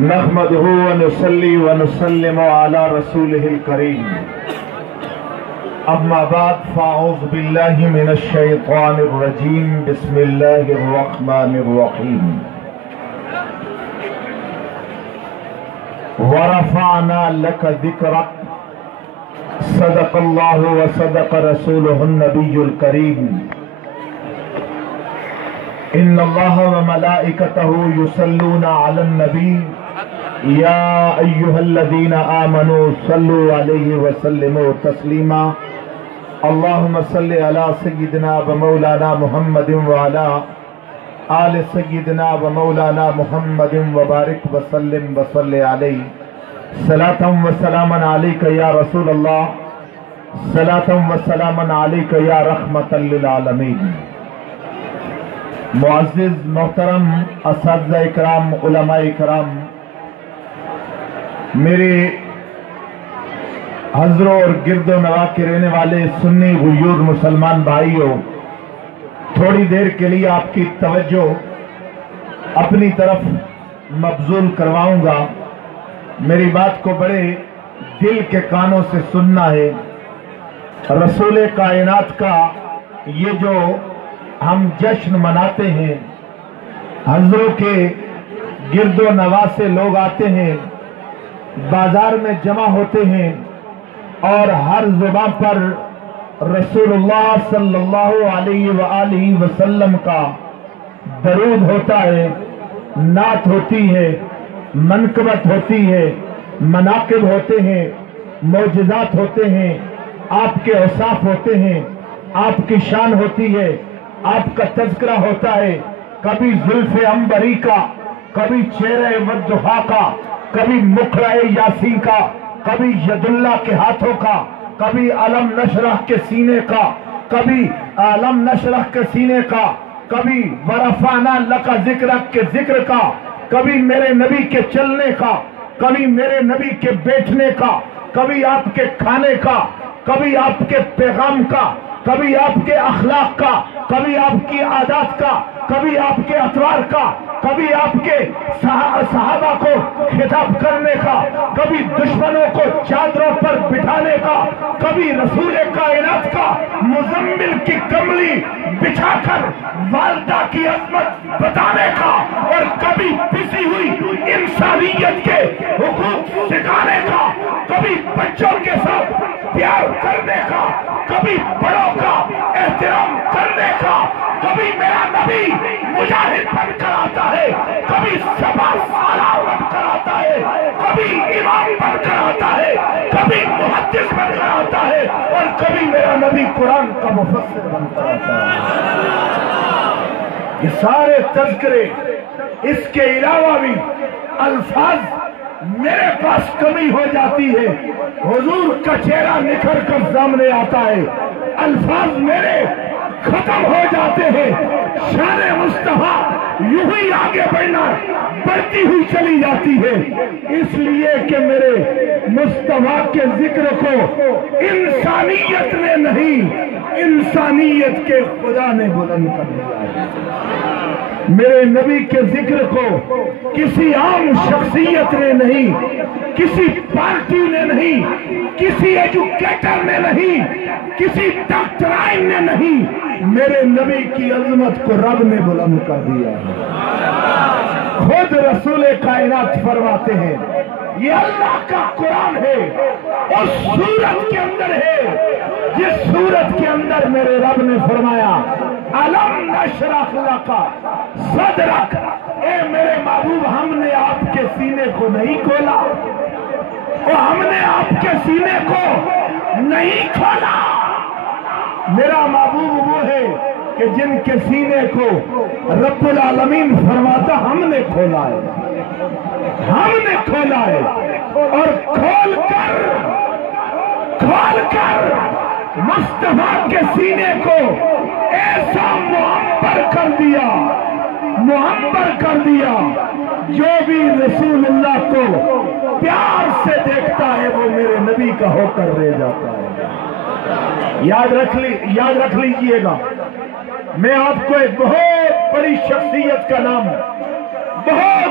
نحمده ونصلي ونسلم على رسوله الكريم اما بعد فاعوذ بالله من الشيطان الرجيم بسم الله الرحمن الرحيم ورفعنا لك ذكرك صدق الله وصدق رسوله النبي الكريم ان الله وملائكته يصلون على النبي يا أيها الذين آمنوا صلوا عليه وسلموا تسليما اللهم صل على سيدنا ومولانا محمد وعلى آل سيدنا ومولانا محمد وبارك وسلم وصل عليه صلاة وسلاما عليك يا رسول الله صلاة وسلاما عليك يا رحمة للعالمين. معزز محترم اساتذہ اکرام علماء اکرام، میرے حضروں اور گرد و نواح کے رہنے والے سنی غیور مسلمان بھائیوں، تھوڑی دیر کے لیے آپ کی توجہ اپنی طرف مبذول کرواؤں گا. میری بات کو بڑے دل کے کانوں سے سننا ہے. رسول کائنات کا یہ جو ہم جشن مناتے ہیں، حضروں کے گرد و نواح سے لوگ آتے ہیں، بازار میں جمع ہوتے ہیں اور ہر زبان پر رسول اللہ صلی اللہ علیہ وآلہ وسلم کا درود ہوتا ہے، نعت ہوتی ہے، منقبت ہوتی ہے، مناقب ہوتے ہیں، معجزات ہوتے ہیں، آپ کے اوصاف ہوتے ہیں، آپ کی شان ہوتی ہے، آپ کا تذکرہ ہوتا ہے. کبھی زلف عنبری کا، کبھی چہرہ والضحیٰ کا، کبھی مقرع یاسین کا، کبھی ید اللہ کے ہاتھوں کا، کبھی علم نشرح کے سینے کا، کبھی علم نشرح کے سینے کا، کبھی ورفعنا لک ذکرک کے ذکر کا، کبھی میرے نبی کے چلنے کا، کبھی میرے نبی کے بیٹھنے کا، کبھی آپ کے کھانے کا، کبھی آپ کے پیغام کا، کبھی آپ کے اخلاق کا، کبھی آپ کی عادات کا، کبھی آپ کے اطوار کا، کبھی آپ کے صحابہ کو خطاب کرنے کا، کبھی دشمنوں کو چادروں پر بٹھانے کا، کبھی رسول کائنات کا مزمل کی کملی بچھا کر والدہ کی عظمت بتانے کا، اور کبھی پسی ہوئی انسانیت کے حقوق سکھانے کا، کبھی بچوں کے ساتھ پیار کرنے کا، کبھی بڑوں کا احترام کرنے کا. کبھی میرا نبی مجاہد بن کر آتا ہے، کبھی سبا سالار بن کر آتا ہے، کبھی امام بن کر آتا ہے، کبھی محدث بن کر آتا ہے، اور کبھی میرا نبی قرآن کا مفسر بن کر آتا ہے. یہ سارے تذکرے، اس کے علاوہ بھی الفاظ میرے پاس کمی ہو جاتی ہے، حضور کا چہرہ نکھر کر سامنے آتا ہے، الفاظ میرے ختم ہو جاتے ہیں، شان مصطفیٰ یوں ہی آگے بڑھتی ہوئی چلی جاتی ہے، اس لیے کہ میرے مصطفیٰ کے ذکر کو انسانیت نے نہیں، انسانیت کے خدا نے بلند کر دیا ہے. میرے نبی کے ذکر کو کسی عام شخصیت نے نہیں، کسی پارٹی نے نہیں، کسی ایجوکیٹر نے نہیں، کسی ڈاکٹرائن نے نہیں، میرے نبی کی عظمت کو رب نے بلند کر دیا ہے. خود رسول کائنات فرماتے ہیں یہ اللہ کا قرآن ہے، اس سورت کے اندر ہے جس سورت کے اندر میرے رب نے فرمایا علم نشرح لک صدرک. اے میرے محبوب، ہم نے آپ کے سینے کو نہیں کھولا، اور ہم نے آپ کے سینے کو نہیں کھولا. میرا محبوب وہ ہے کہ جن کے سینے کو رب العالمین فرماتا ہم نے کھولا ہے، ہم نے کھولا ہے، اور کھول کر مصطفیٰ کے سینے کو ایسا معمر کر دیا جو بھی رسول اللہ کو پیار سے دیکھتا ہے وہ میرے نبی کا ہو کر رہ جاتا ہے. یاد رکھ لیجئے گا، میں آپ کو ایک بہت بڑی شخصیت کا نام، بہت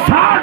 60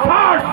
60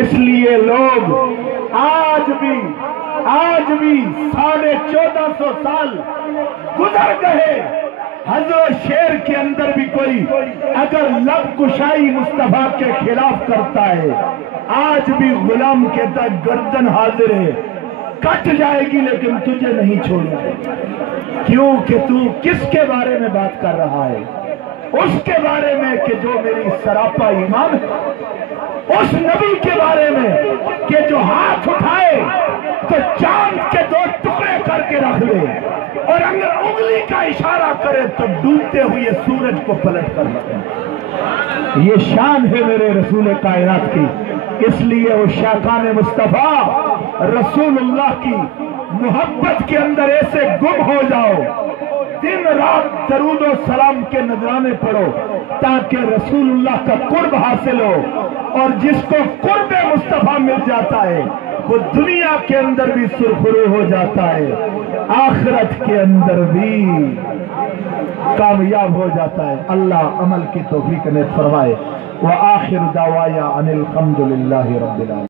اس لیے لوگ آج بھی 1450 سال گزر گئے، حضرت شیر کے اندر بھی کوئی اگر لب کشائی مصطفیٰ کے خلاف کرتا ہے، آج بھی غلام کے تک گردن حاضر ہے، کٹ جائے گی لیکن تجھے نہیں چھوڑے گا۔ کیوں کہ تو کس کے بارے میں بات کر رہا ہے؟ اس کے بارے میں کہ جو میری سراپا ایمان ہے، اس نبی کے بارے میں کہ جو ہاتھ اٹھائے تو چاند کے 2 ٹکڑے کر کے رکھ لے، اور اگر انگلی کا اشارہ کرے تو ڈوبتے ہوئے سورج کو پلٹ کر رکھے۔ یہ شان ہے میرے رسول کائنات کی، اس لیے وہ شاکان مصطفیٰ رسول اللہ کی محبت کے اندر ایسے گم ہو جاؤ، دن رات درود و سلام کے نذرانے پڑھو تاکہ رسول اللہ کا قرب حاصل ہو، اور جس کو قرب مصطفیٰ مل جاتا ہے وہ دنیا کے اندر بھی سرخرو ہو جاتا ہے، آخرت کے اندر بھی کامیاب ہو جاتا ہے۔ اللہ عمل کی توفیق عطا فرمائے۔ وآخر دعوایا ان الحمد للہ رب العالمین۔